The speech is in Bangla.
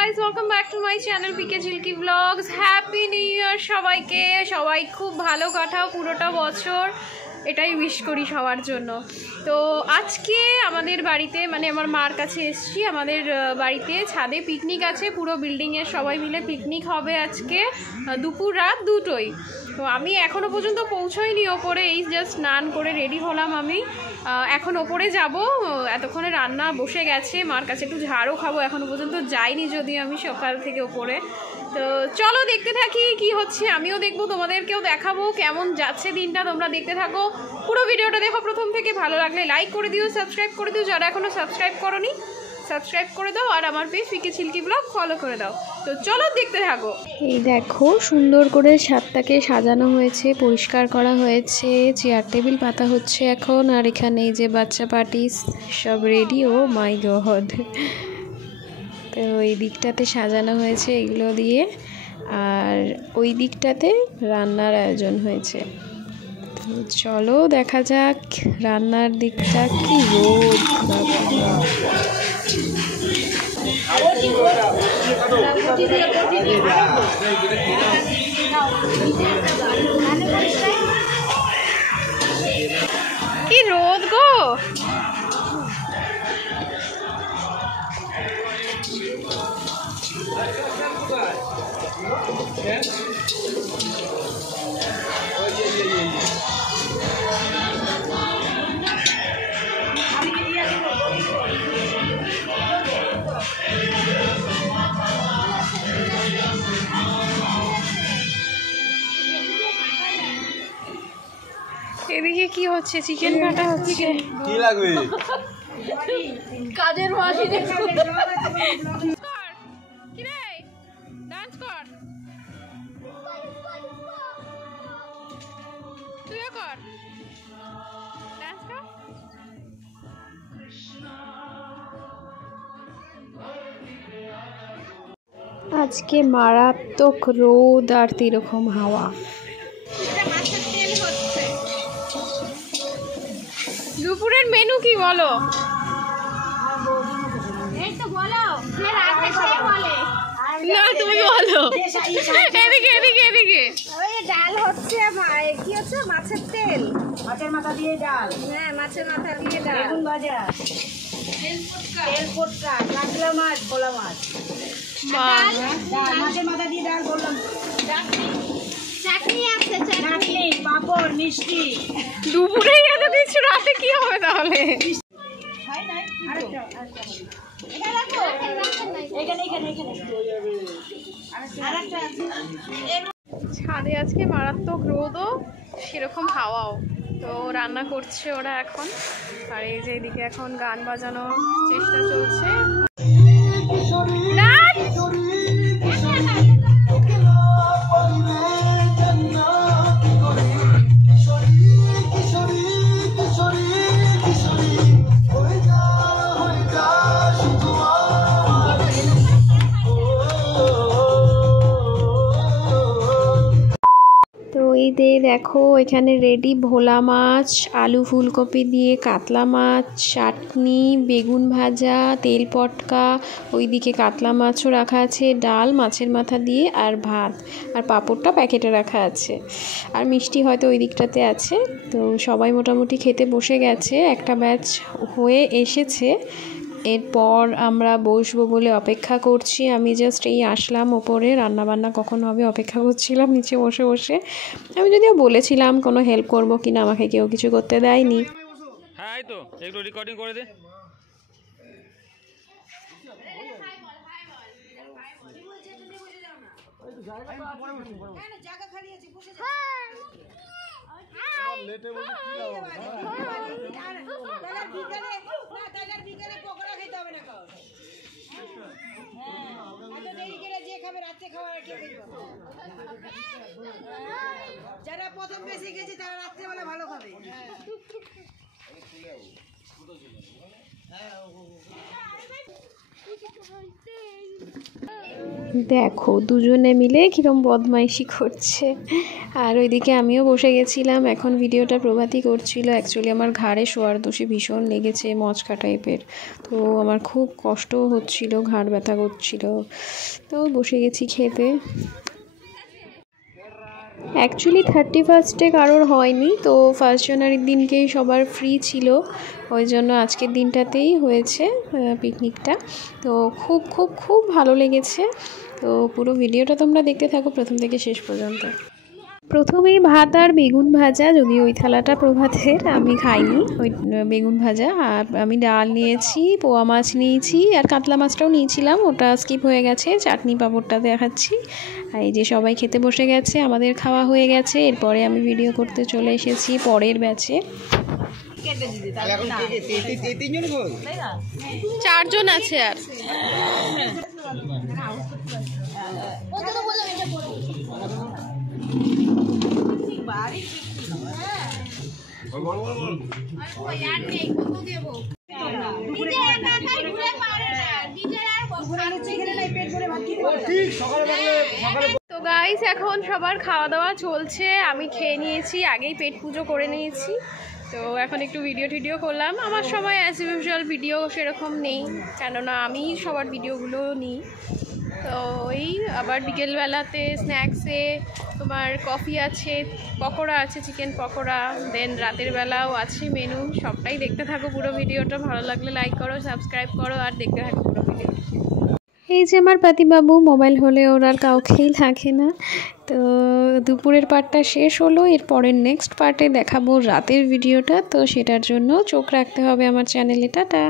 Guys, welcome back to my channel PK Jhilki vlogs. Happy new year সবাইকে। সবাই খুব ভালো কাটাও পুরোটা বছর, এটাই উইশ করি সবার জন্য। তো আজকে আমাদের বাড়িতে মানে আমার মার কাছে এসছি। আমাদের বাড়িতে ছাদে পিকনিক আছে, পুরো বিল্ডিংয়ের সবাই মিলে পিকনিক হবে আজকে দুপুর রাত দুটোই। তো আমি এখনও পর্যন্ত পৌঁছোইনি ওপরে, এই জাস্ট স্নান করে রেডি হলাম। আমি এখন ওপরে যাব, এতক্ষণে রান্না বসে গেছে, মার কাছে একটু ঝাড়ও খাবো। এখনও পর্যন্ত যাইনি যদি আমি সকাল থেকে ওপরে। তো চলো দেখতে থাকি কি হচ্ছে, আমিও দেখবো, তোমাদেরকেও দেখাবো কেমন যাচ্ছে দিনটা। তোমরা দেখতে থাকো, পুরো ভিডিওটা দেখো প্রথম থেকে। ভালো লাগলে লাইক করে দিও, সাবস্ক্রাইব করে দিও যারা এখনও সাবস্ক্রাইব করোনি, সাবস্ক্রাইব করে দাও। আর আমার পেজ পিকে ঝিলকি ব্লগ ফলো করে দাও। তো চলো দেখতে থাকো। এই দেখো সুন্দর করে ছাদটাকে সাজানো হয়েছে, পরিষ্কার করা হয়েছে, চেয়ার টেবিল পাতা হচ্ছে এখন। আর এখানে এই যে বাচ্চা পার্টি সব রেডি। ও মাই গড, তো ওই দিকটাতে সাজানো হয়েছে এগুলো দিয়ে, আর ওই দিকটাতে রান্নার আয়োজন হয়েছে। তো চলো দেখা যাক রান্নার দিকটা। কি রোদ, কি রোদ গো। এদিকে কি হচ্ছে? চিকেন কাটা হচ্ছে। কি লাগবে? কাজের মাসি দেখো। কি রে, ডান্স কর, তুইও কর, ডান্স কর। আজকে মারাত্মক রোদ আর এরকম হাওয়া। দুপুরের মেনু কি বলো? না তুমি বলো। এদিকে এদিকে এদিকে। ওই ডাল হচ্ছে, কি হচ্ছে, মাছের তেল, মাছের মাথা দিয়ে ডাল। হ্যাঁ, মাছের মাথা দিয়ে ডাল, বেগুন ভাজা, তেল পোটকা, কাতলা মাছ, ভোলা মাছ, মাছের মাথা দিয়ে ডাল বললাম। চাটনি আছে, চাটনি, পাপড়, মিষ্টি। দুপুরেই এনে দিচ্ছ, রাতে কি হবে তাহলে? ছাদে আজকে মারাত্মক রোদও সেরকম হাওয়াও। তো রান্না করছে ওরা এখন। আর এই যে এদিকে এখন গান বাজানোর চেষ্টা চলছে। তো এই দেখো এখানে রেডি ভোলা মাছ, আলু ফুলকপি দিয়ে কাতলা মাছ, চাটনি, বেগুন ভাজা, তেল পটকা, ওইদিকে কাতলা মাছও রাখা আছে, ডাল মাছের মাথা দিয়ে, আর ভাত, আর পাঁপড়টা প্যাকেটে রাখা আছে, আর মিষ্টি হয়তো ওই দিকটাতে আছে। তো সবাই মোটামুটি খেতে বসে গেছে, একটা ব্যাচ হয়ে এসেছে। এরপর আমরা বসবো বলে অপেক্ষা করছি। আমি জাস্ট এই আসলাম ওপরে, রান্নাবান্না কখন হবে অপেক্ষা করছিলাম নিচে বসে বসে। আমি যদিও বলেছিলাম কোনো হেল্প করবো কিনা, আমাকে কেউ কিছু করতে দেয়নি। হ্যাঁ এই তো একটু রেকর্ডিং করে দে। যারা প্রথম বেশি গেছে তারা রাত্রেবেলা ভালো খাবে। দেখো দুজনে মিলে কিরম বদমাইশি করছে। আর ওইদিকে আমিও বসে গেছিলাম। এখন ভিডিওটা প্রভাতই করছিল। অ্যাকচুয়ালি আমার ঘাড়ে শোয়ার দোষে ভীষণ লেগেছে, মচকা টাইপের। তো আমার খুব কষ্টও হচ্ছিল, ঘাড় ব্যথা করছিল। তো বসে গেছি খেতে। অ্যাকচুয়ালি 31 কারোর হয়নি, তো 1 জানুয়ারির দিনকেই সবার ফ্রি ছিল, ওই জন্য আজকের দিনটাতেই হয়েছে পিকনিকটা। তো খুব খুব খুব ভালো লেগেছে। তো পুরো ভিডিওটা তোমরা দেখতে থাকো প্রথম থেকে শেষ পর্যন্ত। প্রথমেই ভাত আর বেগুন ভাজা, যদি ওই থালাটা প্রভাতের, আমি খাইনি ওই বেগুন ভাজা। আর আমি ডাল নিয়েছি, পোয়া মাছ নিয়েছি, আর কাতলা মাছটাও নিয়েছিলাম, ওটা স্কিপ হয়ে গেছে। চাটনি পাঁপড়টা দেখাচ্ছি। আর এই যে সবাই খেতে বসে গেছে, আমাদের খাওয়া হয়ে গেছে। এরপরে আমি ভিডিও করতে চলে এসেছি পরের ব্যাচে। 4 জন আছে। আর তো গাইস, এখন সবার খাওয়া দাওয়া চলছে। আমি খেয়ে নিয়েছি, আগেই পেট পুজো করে নিয়েছি। তো এখন একটু ভিডিও করলাম। আমার সময় অ্যাজ ইউজুয়াল ভিডিও সেরকম নেই, কেননা আমি সবার ভিডিওগুলো নিই। তো ওই আবার বিকেলবেলাতে স্ন্যাক্সে তোমার কফি আছে, পকোড়া আছে, চিকেন পকোড়া। দেন রাতের বেলাও আছে মেনু। সবটাই দেখতে থাকো পুরো ভিডিওটা। ভালো লাগলে লাইক করো, সাবস্ক্রাইব করো, আর দেখতে থাকো পুরো ভিডিও। এই যে আমার পাতিবাবু, মোবাইল হলে ওর আর কাউকেই থাকে না। তো দুপুরের পার্টটা শেষ হলো। এরপরের নেক্সট পার্টে দেখাবো রাতের ভিডিওটা। তো সেটার জন্য চোখ রাখতে হবে আমার চ্যানেলে। টাটা।